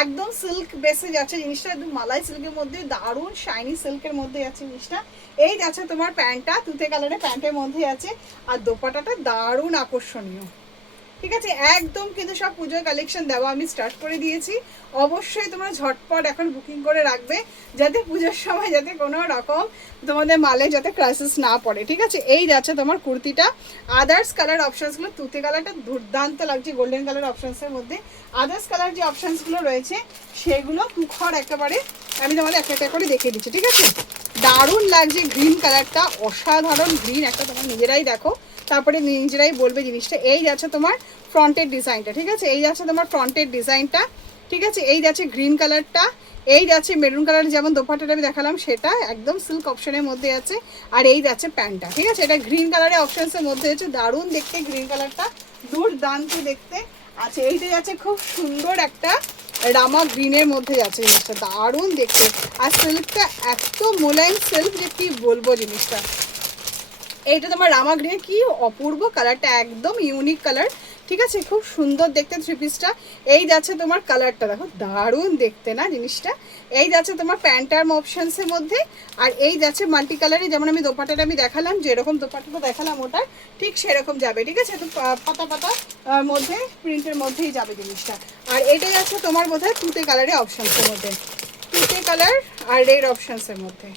একদম সিল্ক বেসে যাচ্ছে জিনিসটা, একদম মালাই সিল্কের মধ্যে, দারুণ শাইনি সিল্কের মধ্যে আছে জিনিসটা। এই যাচ্ছে তোমার প্যান্টটা, তুতে কালারের প্যান্টের মধ্যে আছে। আর দোপাটাটা দারুণ আকর্ষণীয়, ঠিক আছে? একদম কিন্তু সব পুজোর কালেকশন দেওয়া আমি স্টার্ট করে দিয়েছি। অবশ্যই তোমরা ঝটপট এখন বুকিং করে রাখবে, যাতে পুজোর সময় যাতে কোনো রকম তোমাদের মালে যাতে ক্রাইসিস না পড়ে, ঠিক আছে? এই যাচ্ছে তোমার কুর্তিটা। আদার্স কালার অপশানসগুলো, তুতে কালারটা দুর্দান্ত লাগছে গোল্ডেন কালার অপশানসের মধ্যে। আদার্স কালার যে অপশানসগুলো রয়েছে সেগুলো তুখর একেবারে আমি তোমাদের একটা একটা করে দেখিয়ে দিচ্ছি, ঠিক আছে? দারুণ লাগছে গ্রিন কালারটা, অসাধারণ গ্রিন একটা, তোমরা নিজেরাই দেখো, তারপরে নিজেরাই বলবে জিনিসটা। এই যাচ্ছে তোমার ফ্রন্টের ডিজাইনটা, ঠিক আছে? এই যাচ্ছে তোমার ফ্রন্টের ডিজাইনটা, ঠিক আছে? এই যাচ্ছে গ্রিন কালারটা, এই যাচ্ছে মেরুন কালার, যেমন দোপাটাটা আমি দেখালাম সেটা একদম সিল্ক অপশনের মধ্যে আছে। আর এই যাচ্ছে প্যান্টটা, ঠিক আছে? এটা গ্রিন কালারের অপশনসের মধ্যে আছে, দারুণ দেখতে গ্রিন কালারটা, দুর্দান্ত দেখতে। আচ্ছা, এইটা যাচ্ছে খুব সুন্দর একটা রামা গ্রিনের মধ্যে যাচ্ছে জিনিসটা, দারুণ দেখতে। আর সিল্কটা এত মোলায়েম সিল্ক যে কি বলবো জিনিসটা। এইটা তোমার রামা গ্রিন, কি অপূর্ব কালারটা, একদম ইউনিক কালার, ঠিক আছে? খুব সুন্দর দেখতে থ্রি পিসটা। এই যাচ্ছে তোমার কালারটা দেখো, দারুণ দেখতে না জিনিসটা। এই যাচ্ছে তোমার প্যান্টার অপশানসের মধ্যে। আর এই যাচ্ছে মাল্টি কালারে, যেমন আমি দোপাটাটা আমি দেখালাম, যেরকম দোপাটাটা দেখালাম ওটা ঠিক সেরকম যাবে, ঠিক আছে? তো পাতা পাতা মধ্যে প্রিন্টের মধ্যেই যাবে জিনিসটা। আর এটা যাচ্ছে তোমার বোধহয় তুতে কালারের অপশানসের মধ্যে, তুতে কালার আর রেড অপশানসের মধ্যে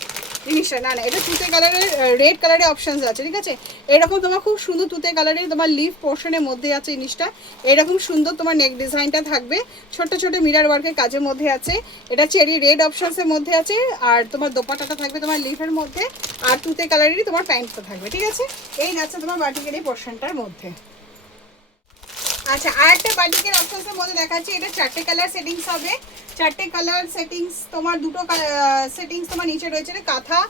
জিনিসটা। না, এটা তুতে কালারের রেড কালারের অপশানস আছে, ঠিক আছে? এরকম তোমার খুব সুন্দর তুতে কালারের তোমার লিফ পোর্শনের মধ্যে আছে জিনিসটা। এরকম সুন্দর তোমার নেক ডিজাইনটা থাকবে, ছোট ছোট মিরর ওয়ার্কের কাজের মধ্যে আছে। এটা চেরি রেড অপশানসের মধ্যে আছে। আর তোমার দোপাটাটা থাকবে তোমার লিফের মধ্যে, আর তুতে কালারেরই তোমার প্যান্টটা থাকবে, ঠিক আছে? এই যাচ্ছে তোমার বাটিকের এই পোর্শনটার মধ্যে। আচ্ছা, আর একটা বাটিকের অপশনসের মধ্যে দেখাচ্ছি, এটা 4টে কালার সেটিংস হবে। 4টে কালার সেটিংস তোমার, দুটো সেটিংস তোমার নিচে রয়েছে, কাঁথা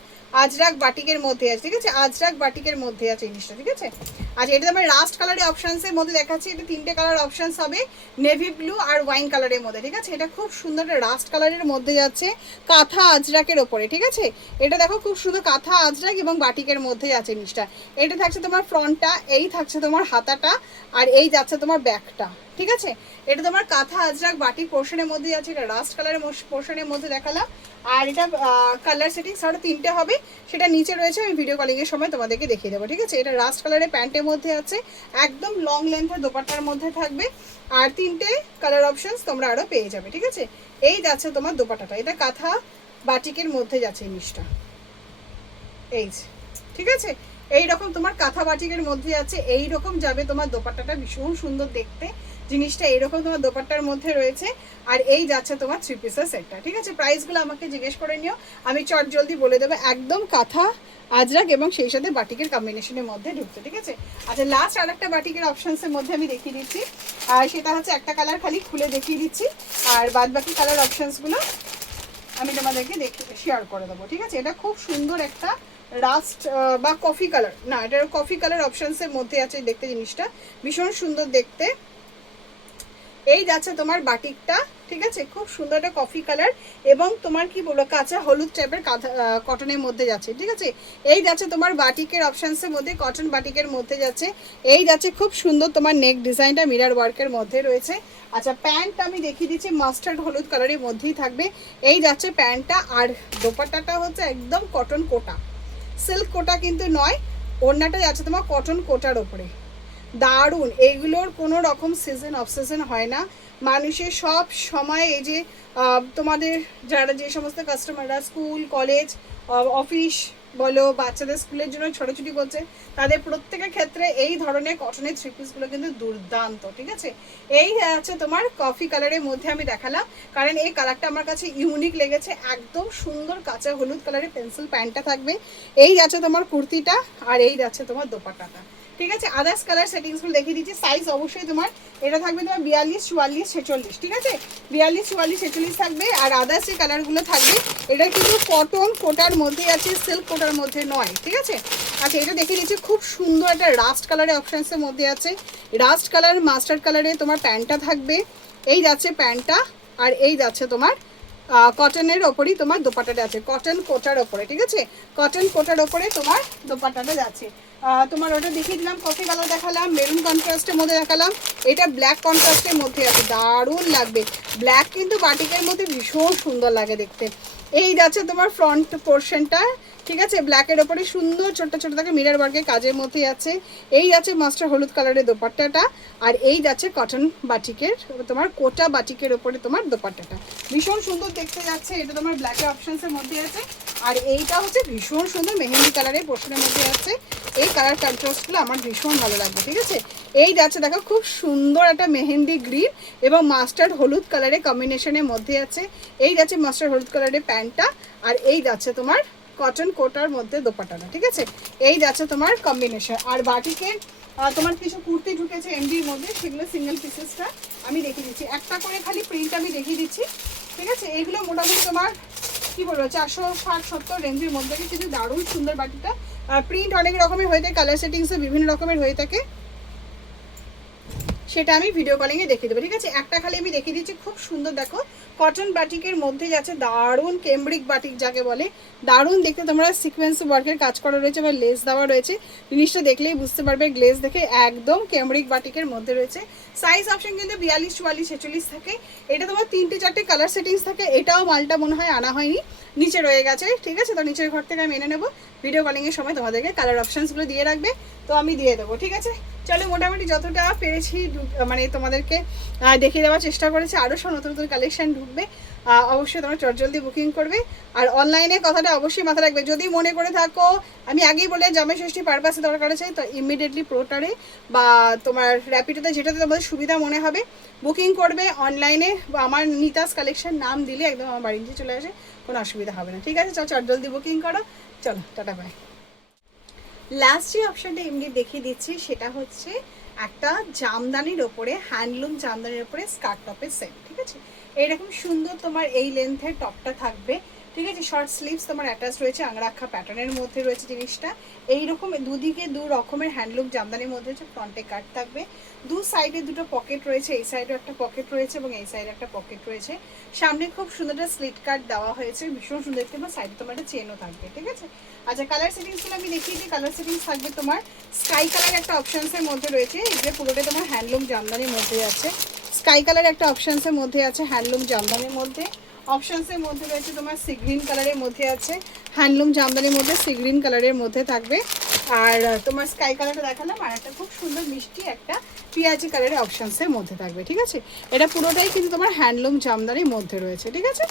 আজরাক বাটিকের মধ্যে আছে, ঠিক আছে? আজরাক বাটিকের মধ্যে আছে জিনিসটা, ঠিক আছে? আচ্ছা, এটা তোমার লাস্ট কালারের অপশনসের মধ্যে দেখাচ্ছি। এটা 3টে কালার অপশনস হবে, নেভি ব্লু আর ওয়াইন কালারের মধ্যে, ঠিক আছে? এটা খুব সুন্দর রাস্ট কালারের মধ্যে যাচ্ছে, কাঁথা আজরাকের ওপরে, ঠিক আছে? এটা দেখো খুব সুন্দর কাঁথা আজরাক এবং বাটিকের মধ্যে আছে জিনিসটা। এটা থাকছে তোমার ফ্রন্টটা, এই থাকছে তোমার হাতাটা, আর এই যাচ্ছে তোমার ব্যাকটা, ঠিক আছে? এটা তোমার কাঁথা আজরাক বাটি পোর্শনের মধ্যে আছে, এটা রাস্ট কালারের পোর্শনের মধ্যে দেখালাম। আর এটা কালার সেটিংস আরও 3টে হবে, সেটা নিচে রয়েছে, আমি ভিডিও কলিংয়ের সময় তোমাদেরকে দেখিয়ে দেবো, ঠিক আছে? এটা রাস্ট কালারের প্যান্টের মধ্যে আছে, একদম লং লেন্থের দোপাট্টার মধ্যে থাকবে। আর 3টে কালার অপশনস তোমরা আরও পেয়ে যাবে, ঠিক আছে? এই যাচ্ছে তোমার দোপাট্টাটা, এটা কাঁথা বাটিকের মধ্যে যাচ্ছে জিনিসটা, এই ঠিক আছে? এইরকম তোমার কাঁথা বাটিকের মধ্যে আছে, এইরকম যাবে তোমার দোপাট্টাটা, ভীষণ সুন্দর দেখতে, জিনিসটা এরকম তোমার দোপাট্টার মধ্যে রয়েছে। আর এই যাচ্ছে তোমার 3 পিসের সেটটা, ঠিক আছে। প্রাইসগুলো আমাকে জিজ্ঞেস করে নিও, আমি চট জলদি বলে দেবো। একদম কাঁথা আজরাক এবং সেই সাথে বাটিকের কম্বিনেশনের মধ্যে ঢুকছে, ঠিক আছে। আচ্ছা লাস্ট আর একটা বাটিকের অপশানসের মধ্যে আমি দেখিয়ে দিচ্ছি, আর সেটা হচ্ছে একটা কালার খালি খুলে দেখিয়ে দিচ্ছি, আর বাদ বাকি কালার অপশানসগুলো আমি তোমাদেরকে শেয়ার করে দেবো, ঠিক আছে। এটা খুব সুন্দর একটা রাস্ট বা কফি কালার, না এটা কফি কালার অপশানসের মধ্যে আছে দেখতে, জিনিসটা ভীষণ সুন্দর দেখতে। এই যাচ্ছে তোমার বাটিকটা, ঠিক আছে, খুব সুন্দর একটা কফি কালার এবং তোমার কি বলবো কাঁচা হলুদ টাইপের কটনের মধ্যে যাচ্ছে, ঠিক আছে। এই যাচ্ছে তোমার বাটিকের অপশানসের মধ্যে, কটন বাটিকের মধ্যে যাচ্ছে। এই যাচ্ছে খুব সুন্দর তোমার নেক ডিজাইনটা মিরার ওয়ার্কের মধ্যে রয়েছে। আচ্ছা প্যান্টটা আমি দেখিয়ে দিচ্ছি, মাস্টার্ড হলুদ কালারের মধ্যেই থাকবে। এই যাচ্ছে প্যান্টটা, আর দোপাট্টাটা হচ্ছে একদম কটন কোটা, সিল্ক কোটা কিন্তু নয়। ওড়নাটা যাচ্ছে তোমার কটন কোটার ওপরে, দারুণ। এইগুলোর কোনো রকম সিজন অফ সিজন হয় না, মানুষের সব সময় এই যে তোমাদের যারা যে সমস্ত কাস্টমাররা স্কুল কলেজ অফিস বলো বাচ্চাদের স্কুলের জন্য ছোটাছুটি করছে, তাদের প্রত্যেকের ক্ষেত্রে এই ধরনের কটনের 3 পিসগুলো কিন্তু দুর্দান্ত, ঠিক আছে। এই আছে তোমার কফি কালারের মধ্যে আমি দেখালাম, কারণ এই কালারটা আমার কাছে ইউনিক লেগেছে। একদম সুন্দর কাঁচা হলুদ কালারের পেন্সিল প্যান্টটা থাকবে। এই আছে তোমার কুর্তিটা, আর এই যাচ্ছে তোমার দোপাট্টাটা, ঠিক আছে। আদার্স কালার সেটিংসগুলো দেখিয়ে দিচ্ছি। সাইজ অবশ্যই তোমার এটা থাকবে তোমার 42, 44, 46, ঠিক আছে। 42, 44, 46 থাকবে। আর আদার্স যে কালারগুলো থাকবে এটা কিন্তু কটন কোটার মধ্যে আছে, সিল্ক কোটার মধ্যে নয়, ঠিক আছে। আচ্ছা এটা দেখিয়ে দিচ্ছি, খুব সুন্দর একটা রাস্ট কালারের অপশানসের মধ্যে আছে। রাস্ট কালার মাস্টার্ড কালারে তোমার প্যান্টটা থাকবে। এই যাচ্ছে প্যান্টটা, আর এই যাচ্ছে তোমার কটনের ওপরই তোমার দোপাট্টাটা আছে, কটন কোটার ওপরে, ঠিক আছে। কটন কোটার ওপরে তোমার দোপাট্টাটা যাচ্ছে। তোমার ওটা দেখিয়ে দিলাম, কফি কালার দেখালাম, মেরুন কন্ট্রাস্টের মধ্যে দেখালাম, এটা ব্ল্যাক কন্ট্রাস্টের মধ্যে আছে, দারুণ লাগবে। ব্ল্যাক কিন্তু বাটিকের মধ্যে ভীষণ সুন্দর লাগে দেখতে। এই যাচ্ছে তোমার ফ্রন্ট পোর্শনটা, ঠিক আছে, ব্ল্যাকের ওপরে সুন্দর ছোট্ট ছোট থাকে মিরর ওয়ার্কের কাজের মধ্যে আছে। এই যাচ্ছে মাস্টার হলুদ কালারের দোপাট্টাটা, আর এই যাচ্ছে কটন বাটিকের তোমার কোটা বাটিকের ওপরে তোমার দোপাট্টাটা, ভীষণ সুন্দর দেখতে যাচ্ছে। এটা তোমার ব্ল্যাকের অপশানসের মধ্যে আছে, আর এইটা হচ্ছে ভীষণ সুন্দর মেহেন্দি কালারের পোর্শনের মধ্যে আছে। এই কালার কন্ট্রাস্টগুলো আমার ভীষণ ভালো লাগবে, ঠিক আছে। এই যাচ্ছে দেখো খুব সুন্দর একটা মেহেন্দি গ্রিন এবং মাস্টার্ড হলুদ কালারের কম্বিনেশনের মধ্যে আছে। এই যাচ্ছে মাস্টার্ড হলুদ কালারের প্যান্টটা, আর এই যাচ্ছে তোমার কটন কোটার মধ্যে দোপাট্টাটা, ঠিক আছে। এই যাচ্ছে তোমার কম্বিনেশন। আর বাটিকে তোমার কিছু কুর্তি ঢুকেছে এমডির মধ্যে, সেগুলো সিঙ্গেল পিসেসটা আমি দেখিয়ে দিচ্ছি। একটা করে খালি প্রিন্ট আমি দেখিয়ে দিচ্ছি, ঠিক আছে। এইগুলো মোটামুটি তোমার কি বলবো 460-70 রেঞ্জের মধ্যে, কিন্তু দারুণ সুন্দর বাটিটা। প্রিন্ট অনেক রকমের হয়ে থাকে, কালার সেটিংসে বিভিন্ন রকমের হয়ে থাকে, সেটা আমি ভিডিও কলিংয়ে দেখিয়ে দেবো, ঠিক আছে। একটা খালি আমি দেখিয়ে দিচ্ছি, খুব সুন্দর দেখো কটন বাটিকের মধ্যে যাচ্ছে, দারুণ কেমব্রিক বাটিক যাকে বলে, দারুণ দেখতে। তোমরা সিকোয়েন্স ওয়ার্কের কাজ করা রয়েছে বা লেস দেওয়া রয়েছে, জিনিসটা দেখলেই বুঝতে পারবে, গ্লেজ দেখে একদম কেমব্রিক বাটিকের মধ্যে রয়েছে। সাইজ অপশন কিন্তু 42, 44, 46 থাকে। এটা তোমার 3-4টে কালার সেটিংস থাকে। এটাও মালটা মনে হয় আনা হয়নি, নিচে রয়ে গেছে, ঠিক আছে। তো নিচের ঘর থেকে আমি এনে নেবো, ভিডিও কলিংয়ের সময় তোমাদেরকে কালার অপশানসগুলো দিয়ে রাখবে, তো আমি দিয়ে দেবো, ঠিক আছে। চলো মোটামুটি যতটা পেরেছি মানে তোমাদেরকে দেখিয়ে দেওয়ার চেষ্টা করেছি। আরও সব নতুন নতুন কালেকশান ঢুকবে, অবশ্যই তোমরা চটজলদি বুকিং করবে। আর অনলাইনে কথাটা অবশ্যই মাথায় রাখবে, যদি মনে করে থাকো আমি আগেই বলে জামাই ষষ্ঠী পারপাসে দরকার আছে, তো ইমিডিয়েটলি প্রোটারে বা তোমার র্যাপিডোতে যেটাতে তোমাদের সুবিধা মনে হবে বুকিং করবে অনলাইনে, বা আমার নিতাস কালেকশন নাম দিলে একদম আমার বাড়ি নিচে চলে আসে, কোনো অসুবিধা হবে না, ঠিক আছে। চল চটজলদি বুকিং করো, চলো টাটা বাই। লাস্ট যে অপশানটা এমনি দেখিয়ে দিচ্ছি সেটা হচ্ছে একটা জামদানির ওপরে, হ্যান্ডলুম জামদানির ওপরে স্কার্ট টপের সেট, ঠিক আছে। এইরকম সুন্দর তোমার এই লেন্থের টপটা থাকবে, ঠিক আছে। শর্ট স্লিভস তোমার অ্যাটাচ রয়েছে, আংরাক্ষা প্যাটার্নের মধ্যে রয়েছে জিনিসটা। এইরকম দুদিকে দু রকমের হ্যান্ডলুম জামদানির মধ্যে হচ্ছে, ফ্রন্টে কাট থাকবে, দু সাইডে দুটো পকেট রয়েছে, এই সাইডেও একটা পকেট রয়েছে এবং এই সাইডে একটা পকেট রয়েছে। সামনে খুব সুন্দর একটা স্লিট কাট দেওয়া হয়েছে, ভীষণ সুন্দর দেখতে, এবং সাইডে তোমার একটা চেনও থাকবে, ঠিক আছে। আচ্ছা কালার সেটিংসগুলো আমি দেখিয়ে দিই। কালার সেটিংস থাকবে তোমার স্কাই কালার একটা অপশানসের মধ্যে রয়েছে, এগুলো পুরোটা তোমার হ্যান্ডলুম জামদানির মধ্যে আছে। স্কাই কালার একটা অপশানসের মধ্যে আছে হ্যান্ডলুম জামদানির মধ্যে। অপশানসের মধ্যে রয়েছে তোমার সি গ্রিন কালারের মধ্যে আছে, হ্যান্ডলুম জামদানির মধ্যে সি গ্রিন কালারের মধ্যে থাকবে। আর তোমার স্কাই কালারটা দেখালাম, আর একটা খুব সুন্দর মিষ্টি একটা পিঁয়াজি কালারের অপশানসের মধ্যে থাকবে, ঠিক আছে। এটা পুরোটাই কিন্তু তোমার হ্যান্ডলুম জামদানির মধ্যে রয়েছে, ঠিক আছে।